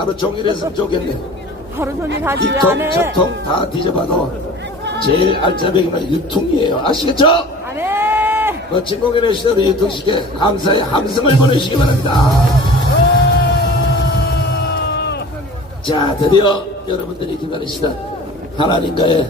하루 종일 했으면 좋겠네. 하루 종일 하지 왜 이통, 안 해? 저통 다 뒤져봐도 제일 알짜배기만 유통이에요. 아시겠죠? 안 해! 멋진 공연의 시대로 유통시켜 감사의 함성을 보내시기 바랍니다. 자, 드디어 여러분들이 기다리시던 하나님과의